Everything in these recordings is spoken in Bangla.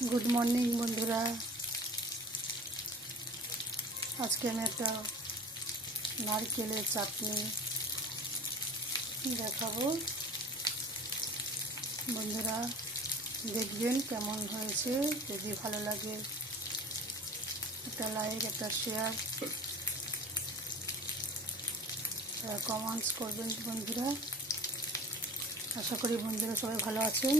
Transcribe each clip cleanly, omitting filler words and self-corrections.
गुड मर्निंग बंधुरा आज के मैं एक नारकेलेर चाटनी देखाबो बंधुरा देखबेन केमन हयेछे। यदि भालो लागे एक लाइक एक शेयर कमेंट्स करबेन बंधुरा। आशा करी बंधुरा सबाई भालो आछेन।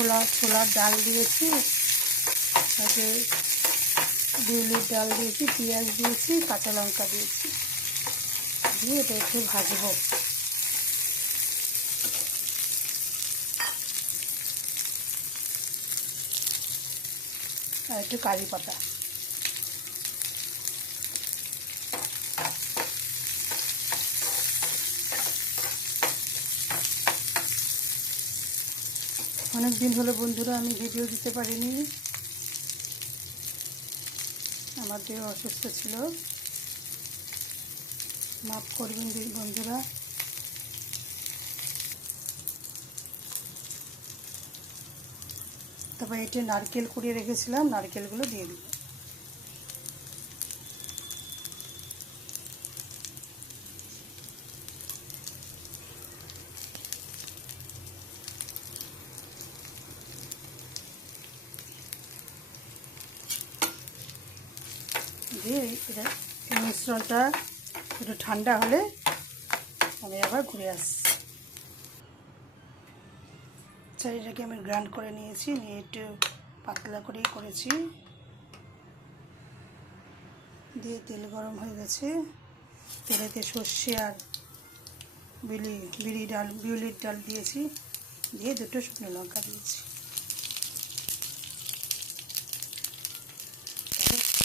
छोलार डाल दिएছি, তাতে বিউলির ডাল দিয়েছি, পেঁয়াজ দিয়েছি, কাঁচা লঙ্কা দিয়েছি, দিয়ে এটা একটু ভাজবো। আর একটু কারি পাতা। অনেক দিন হলো বন্ধুরা আমি ভিডিও দিতে পারিনি, আমার দেহ অসুস্থ ছিল, মাফ করবেন বন্ধুরা। তারপর এটা নারকেল কুড়িয়ে রেখেছিলাম, নারকেলগুলো দিয়ে দিই। দিয়ে এটা মিশ্রণটা একটু ঠান্ডা হলে আমি আবার ঘুরে আসছি। চারিটাকে আমি গ্রাইন্ড করে নিয়েছি, নিয়ে একটু পাতলা করেই করেছি। দিয়ে তেল গরম হয়ে গেছে, তেলেতে সর্ষে আর বিউলির ডাল দিয়েছি, দিয়ে দুটো শুকনো লঙ্কা দিয়েছি,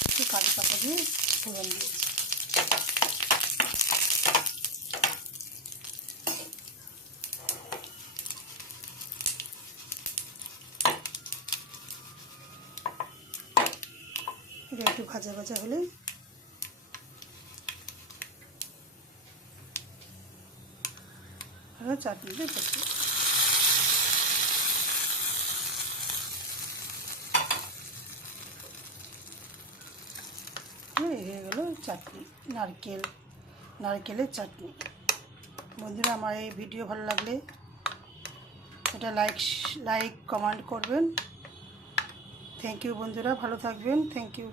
একটু কারি পাতা দিয়ে ফোড়ন দিয়েছি। এটা একটু ভাজা ভাজা হলে আর চাটনিটা করছি। হয়ে গেল চাটনি, নারকেলের চাটনি। বন্ধুরা আমার এই ভিডিও ভালো লাগলে এটা লাইক কমেন্ট করবেন। থ্যাংক ইউ বন্ধুরা, ভালো থাকবেন। Thank you.